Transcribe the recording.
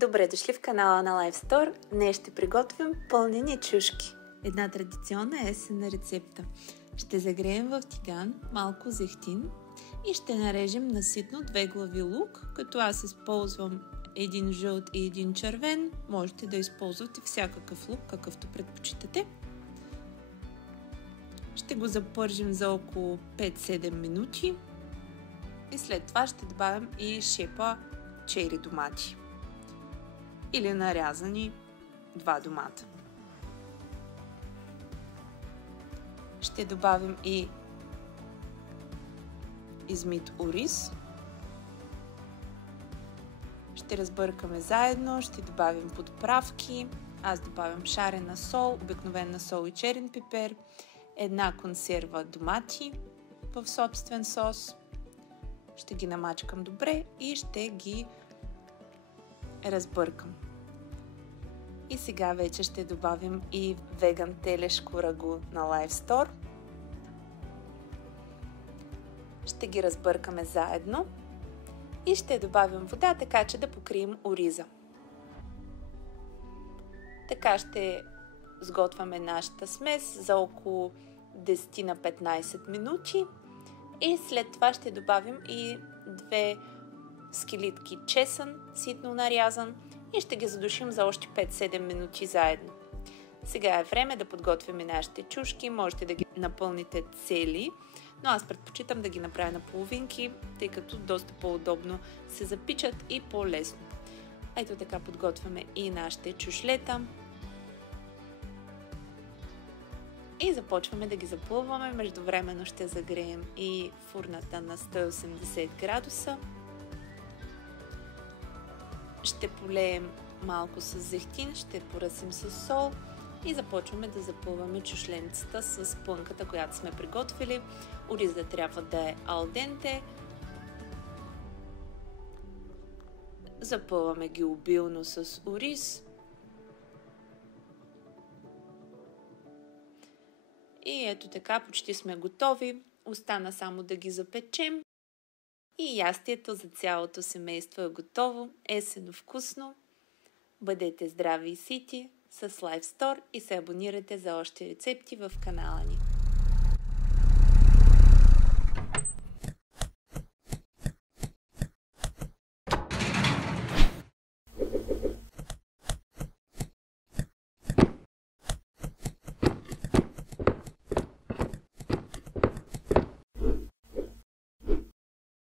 Добре дошли в канала на Life Store. Днес ще приготвим пълнени чушки. Една традиционна есенна рецепта. Ще загреем в тиган малко зехтин и ще нарежем наситно 2 глави лук, като аз използвам един жълт и един червен. Можете да използвате всякакъв лук, какъвто предпочитате. Ще го запържим за около 5-7 минути и след това ще добавим и шепа чери домати или нарязани 2 домата. Ще добавим и измит ориз. Ще разбъркаме заедно, ще добавим подправки. Аз добавям шарена сол, обикновена сол и черен пипер, една консерва домати в собствен сос. Ще ги намачкам добре и ще ги разбъркам. И сега вече ще добавим и веган телешко рагу на Life Store. Ще ги разбъркаме заедно и ще добавим вода, така че да покрием ориза. Така ще сготвяме нашата смес за около 10 на 15 минути и след това ще добавим и 2 скелитки чесън, ситно нарязан, и ще ги задушим за още 5-7 минути заедно. Сега е време да подготвим нашите чушки. Можете да ги напълните цели, но аз предпочитам да ги направя на половинки, тъй като доста по-удобно се запичат и по-лесно. Ето така подготвяме и нашите чушлета. И започваме да ги запълваме. Междувременно ще загреем и фурната на 180 градуса. Ще полеем малко с зехтин, ще поръсим с сол и започваме да запълваме чушленцата с плънката, която сме приготвили. Оризът трябва да е алденте. Запълваме ги обилно с ориз. И ето така, почти сме готови. Остана само да ги запечем. И ястието за цялото семейство е готово, есенно вкусно. Бъдете здрави и сити с Life Store и се абонирайте за още рецепти в канала ни.